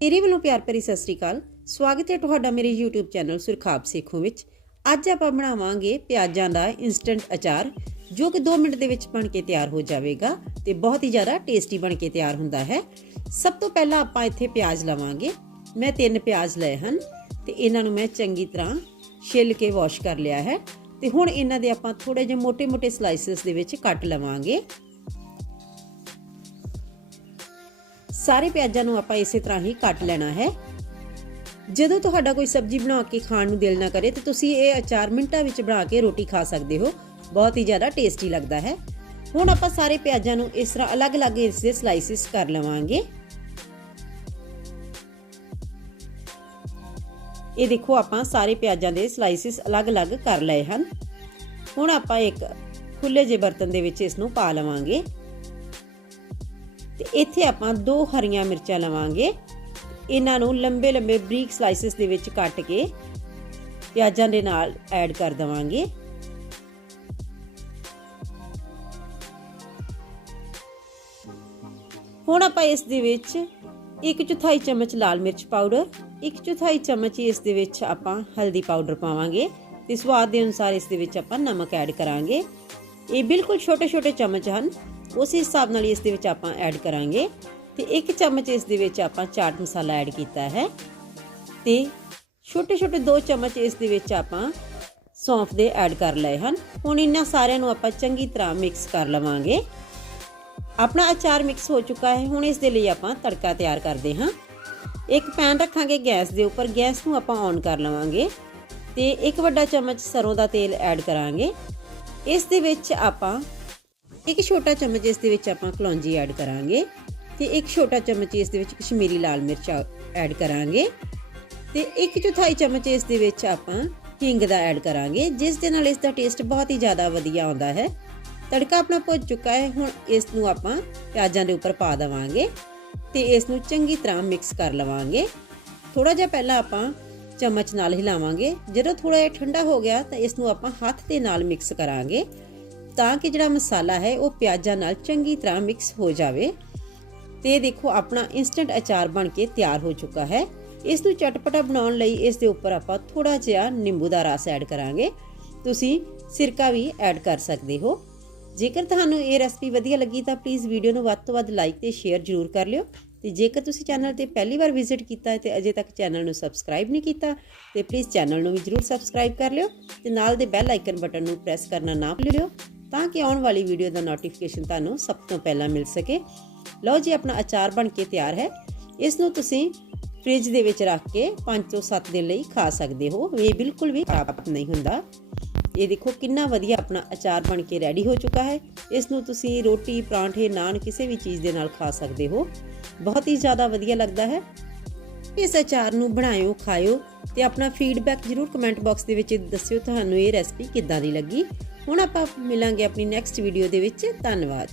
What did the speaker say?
ਤੇਰੇ ਵੱਲੋਂ ਪਿਆਰ ਭਰੀ ਸਤਿ ਸ੍ਰੀ ਅਕਾਲ। ਸਵਾਗਤ ਹੈ ਤੁਹਾਡਾ ਮੇਰੇ YouTube ਚੈਨਲ ਸੁਰਖਾਬ ਸੇਖੋਂ ਵਿੱਚ। ਅੱਜ ਆਪਾਂ ਬਣਾਵਾਂਗੇ ਪਿਆਜ਼ਾਂ ਦਾ ਇਨਸਟੈਂਟ ਅਚਾਰ, ਜੋ ਕਿ 2 ਮਿੰਟ ਦੇ ਵਿੱਚ ਬਣ ਕੇ ਤਿਆਰ ਹੋ ਜਾਵੇਗਾ ਤੇ ਬਹੁਤ ਹੀ ਜ਼ਿਆਦਾ ਟੇਸਟੀ ਬਣ ਕੇ ਤਿਆਰ ਹੁੰਦਾ ਹੈ। ਸਭ ਤੋਂ ਪਹਿਲਾਂ ਆਪਾਂ ਇੱਥੇ ਪਿਆਜ਼ ਲਵਾਂਗੇ। ਮੈਂ ਤਿੰਨ ਪਿਆਜ਼ ਲਏ ਹਨ ਤੇ ਇਹਨਾਂ ਨੂੰ ਮੈਂ ਚੰਗੀ ਤਰ੍ਹਾਂ ਛਿੱਲ ਕੇ ਵਾਸ਼ ਕਰ ਲਿਆ ਹੈ। ਤੇ ਹੁਣ ਇਹਨਾਂ ਦੇ ਆਪਾਂ ਥੋੜੇ ਜਿਹੇ ਮੋٹے-ਮੋٹے ਸਲਾਈਸਸ ਦੇ ਵਿੱਚ ਕੱਟ ਲਵਾਂਗੇ। ਸਾਰੇ ਪਿਆਜ਼ਾਂ ਨੂੰ ਆਪਾਂ ਇਸੇ ਤਰ੍ਹਾਂ ਹੀ ਕੱਟ ਲੈਣਾ ਹੈ। ਜਦੋਂ ਤੁਹਾਡਾ ਕੋਈ ਸਬਜ਼ੀ ਬਣਾ ਕੇ ਖਾਣ ਨੂੰ ਦਿਲ ਨਾ ਕਰੇ ਤੇ ਤੁਸੀਂ ਇਹ ਅਚਾਰ ਮਿੰਟਾਂ ਵਿੱਚ ਬਣਾ ਕੇ ਰੋਟੀ ਖਾ ਸਕਦੇ ਹੋ। ਬਹੁਤ ਹੀ ਜ਼ਿਆਦਾ ਟੇਸਟੀ ਲੱਗਦਾ ਹੈ। ਹੁਣ ਆਪਾਂ ਸਾਰੇ ਪਿਆਜ਼ਾਂ ਨੂੰ ਇਸ ਤਰ੍ਹਾਂ ਅਲੱਗ-ਅਲੱਗ ਇਸ ਦੇ ਸਲਾਈਸਿਸ ਕਰ ਲਵਾਂਗੇ। ਇਹ ਦੇਖੋ ਆਪਾਂ ਸਾਰੇ ਪਿਆਜ਼ਾਂ ਦੇ ਸਲਾਈਸਿਸ ਅਲੱਗ-ਅਲੱਗ ਕਰ ਲਏ ਹਨ। ਹੁਣ ਆਪਾਂ ਇੱਕ ਖੁੱਲੇ ਜਿਹੇ ਬਰਤਨ ਦੇ ਵਿੱਚ ਇਸ ਨੂੰ ਪਾ ਲਵਾਂਗੇ। ਤੇ ਇੱਥੇ ਆਪਾਂ ਦੋ ਹਰੀਆਂ ਮਿਰਚਾਂ ਲਵਾਂਗੇ। ਇਹਨਾਂ ਨੂੰ ਲੰਬੇ ਲੰਬੇ ਬਰੀਕ ਸਲਾਈਸਿਸ ਦੇ ਵਿੱਚ ਕੱਟ ਕੇ ਪਿਆਜ਼ਾਂ ਦੇ ਨਾਲ ਐਡ ਕਰ ਦਵਾਂਗੇ। ਹੁਣ ਆਪਾਂ ਇਸ ਦੇ ਵਿੱਚ ਇੱਕ ਚੌਥਾਈ ਚਮਚ ਲਾਲ ਮਿਰਚ ਪਾਊਡਰ, ਇੱਕ ਚੌਥਾਈ ਚਮਚ ਇਸ ਦੇ ਵਿੱਚ ਆਪਾਂ ਹਲਦੀ ਪਾਊਡਰ ਪਾਵਾਂਗੇ ਤੇ ਸਵਾਦ ਦੇ ਅਨੁਸਾਰ ਇਸ ਦੇ ਵਿੱਚ ਆਪਾਂ ਨਮਕ ਐਡ ਕਰਾਂਗੇ। ਇਹ ਬਿਲਕੁਲ ਛੋਟੇ ਛੋਟੇ ਚਮਚ ਹਨ। ਉਸ ਹਿਸਾਬ ਨਾਲ ਇਸ ਦੇ ਵਿੱਚ ਆਪਾਂ ਐਡ ਕਰਾਂਗੇ। ਤੇ ਇੱਕ ਚਮਚ ਇਸ ਦੇ ਵਿੱਚ ਆਪਾਂ ਚਾਟ ਮਸਾਲਾ ਐਡ ਕੀਤਾ ਹੈ। ਤੇ ਛੋਟੇ ਛੋਟੇ ਦੋ ਚਮਚ ਇਸ ਦੇ ਵਿੱਚ ਆਪਾਂ ਸੌਂਫ ਦੇ ਐਡ ਕਰ ਲਏ ਹਨ। ਹੁਣ ਇਹਨਾਂ ਸਾਰਿਆਂ ਨੂੰ ਆਪਾਂ ਚੰਗੀ ਤਰ੍ਹਾਂ ਮਿਕਸ ਕਰ ਲਵਾਂਗੇ। ਆਪਣਾ ਅਚਾਰ ਮਿਕਸ ਹੋ ਚੁੱਕਾ ਹੈ। ਹੁਣ ਇਸ ਦੇ ਲਈ ਆਪਾਂ ਤੜਕਾ ਤਿਆਰ ਕਰਦੇ ਹਾਂ। ਇੱਕ ਪੈਨ ਰੱਖਾਂਗੇ ਗੈਸ ਦੇ ਉੱਪਰ। ਗੈਸ ਨੂੰ ਆਪਾਂ ਔਨ ਕਰ ਲਵਾਂਗੇ। ਤੇ ਇੱਕ ਵੱਡਾ ਚਮਚ ਸਰੋਂ ਦਾ ਤੇਲ ਐਡ ਕਰਾਂਗੇ। ਇਸ ਦੇ ਵਿੱਚ ਆਪਾਂ ਇੱਕ ਛੋਟਾ ਚਮਚ ਇਸ ਦੇ ਵਿੱਚ ਆਪਾਂ ਕਲੌਂਜੀ ਐਡ ਕਰਾਂਗੇ ਤੇ ਇੱਕ ਛੋਟਾ ਚਮਚ ਇਸ ਦੇ ਵਿੱਚ ਕਸ਼ਮੀਰੀ ਲਾਲ ਮਿਰਚ ਐਡ ਕਰਾਂਗੇ ਤੇ ਇੱਕ ਚੌਥਾਈ ਚਮਚ ਇਸ ਦੇ ਵਿੱਚ ਆਪਾਂ ਹਿੰਗ ਦਾ ਐਡ ਕਰਾਂਗੇ, ਜਿਸ ਦੇ ਨਾਲ ਇਸ ਦਾ ਟੇਸਟ ਬਹੁਤ ਹੀ ਜ਼ਿਆਦਾ ਵਧੀਆ ਆਉਂਦਾ ਹੈ। ਤੜਕਾ ਆਪਣਾ ਭੁੱਜ ਚੁੱਕਾ ਹੈ, ਹੁਣ ਇਸ ਨੂੰ ਆਪਾਂ ਪਿਆਜ਼ਾਂ ਦੇ ਉੱਪਰ ਪਾ ਦੇਵਾਂਗੇ ਤੇ ਇਸ ਨੂੰ ਚੰਗੀ ਤਰ੍ਹਾਂ ਮਿਕਸ ਕਰ ਲਵਾਂਗੇ। ਥੋੜਾ ਜਿਹਾ ਪਹਿਲਾਂ ਆਪਾਂ ਚਮਚ ਨਾਲ ਹਿਲਾਵਾਂਗੇ, ਜਦੋਂ ਥੋੜਾ ਜਿਹਾ ਠੰਡਾ ਹੋ ਗਿਆ ਤਾਂ ਇਸ ਨੂੰ ਆਪਾਂ ਹੱਥ ਦੇ ਨਾਲ ਮਿਕਸ ਕਰਾਂਗੇ। ਤਾਂ ਕਿ ਜਿਹੜਾ ਮਸਾਲਾ ਹੈ ਉਹ ਪਿਆਜ਼ਾਂ ਨਾਲ ਚੰਗੀ ਤਰ੍ਹਾਂ ਮਿਕਸ ਹੋ ਜਾਵੇ। ਤੇ ਦੇਖੋ, ਆਪਣਾ ਇਨਸਟੈਂਟ ਅਚਾਰ ਬਣ ਕੇ ਤਿਆਰ ਹੋ ਚੁੱਕਾ ਹੈ। ਇਸ ਨੂੰ ਚਟਪਟਾ ਬਣਾਉਣ ਲਈ ਇਸ ਦੇ ਉੱਪਰ ਆਪਾਂ ਥੋੜਾ ਜਿਹਾ ਨਿੰਬੂ ਦਾ ਰਸ ਐਡ ਕਰਾਂਗੇ। ਤੁਸੀਂ ਸਿਰਕਾ ਵੀ ਐਡ ਕਰ ਸਕਦੇ ਹੋ। ਜੇਕਰ ਤੁਹਾਨੂੰ ਇਹ ਰੈਸਪੀ ਵਧੀਆ ਲੱਗੀ ਤਾਂ ਪਲੀਜ਼ ਵੀਡੀਓ ਨੂੰ ਵੱਧ ਤੋਂ ਵੱਧ ਲਾਈਕ ਤੇ ਸ਼ੇਅਰ ਜ਼ਰੂਰ ਕਰ ਲਿਓ। ਤੇ ਜੇਕਰ ਤੁਸੀਂ ਚੈਨਲ ਤੇ ਪਹਿਲੀ ਵਾਰ ਵਿਜ਼ਿਟ ਕੀਤਾ ਹੈ ਤੇ ਅਜੇ ਤੱਕ ਚੈਨਲ ਨੂੰ ਸਬਸਕ੍ਰਾਈਬ ਨਹੀਂ ਕੀਤਾ, ਤੇ ਪਲੀਜ਼ ਚੈਨਲ ਨੂੰ ਵੀ ਜ਼ਰੂਰ ਸਬਸਕ੍ਰਾਈਬ ਕਰ ਲਿਓ। ਤੇ ਨਾਲ ਦੇ ਬੈਲ ਆਈਕਨ ਬਟਨ ਨੂੰ ਪ੍ਰੈਸ ਕਰਨਾ ਨਾ ਭੁੱਲਿਓ। ਤਾਂ ਕਿ ਆਉਣ ਵਾਲੀ ਵੀਡੀਓ ਦਾ ਨੋਟੀਫਿਕੇਸ਼ਨ ਤੁਹਾਨੂੰ ਸਭ ਤੋਂ ਪਹਿਲਾਂ ਮਿਲ ਸਕੇ। ਲਓ ਜੀ, ਆਪਣਾ ਅਚਾਰ ਬਣ ਕੇ ਤਿਆਰ ਹੈ। ਇਸ ਨੂੰ ਤੁਸੀਂ ਫ੍ਰਿਜ ਦੇ ਵਿੱਚ ਰੱਖ ਕੇ 5 ਤੋਂ 7 ਦਿਨ ਲਈ ਖਾ ਸਕਦੇ ਹੋ। ਇਹ ਬਿਲਕੁਲ ਵੀ ਖਰਾਬ ਨਹੀਂ ਹੁੰਦਾ। ਇਹ ਦੇਖੋ, ਕਿੰਨਾ ਵਧੀਆ ਆਪਣਾ ਅਚਾਰ ਬਣ ਕੇ ਰੈਡੀ ਹੋ ਚੁੱਕਾ ਹੈ। ਇਸ ਨੂੰ ਤੁਸੀਂ ਰੋਟੀ, ਪਰਾਂਠੇ, ਨਾਨ ਕਿਸੇ ਵੀ ਚੀਜ਼ ਦੇ ਨਾਲ ਖਾ ਸਕਦੇ ਹੋ। ਬਹੁਤ ਹੀ ਜ਼ਿਆਦਾ ਵਧੀਆ ਲੱਗਦਾ ਹੈ। ਇਸ ਅਚਾਰ ਨੂੰ ਬਣਾਇਓ, ਖਾਇਓ ਤੇ ਆਪਣਾ ਫੀਡਬੈਕ ਜਰੂਰ ਕਮੈਂਟ ਬਾਕਸ ਦੇ ਵਿੱਚ ਦੱਸਿਓ। ਤੁਹਾਨੂੰ ਇਹ ਰੈਸਪੀ ਕਿੱਦਾਂ ਦੀ ਲੱਗੀ? ਹੁਣ ਆਪਾਂ ਮਿਲਾਂਗੇ ਆਪਣੀ ਨੈਕਸਟ ਵੀਡੀਓ ਦੇ ਵਿੱਚ। ਧੰਨਵਾਦ।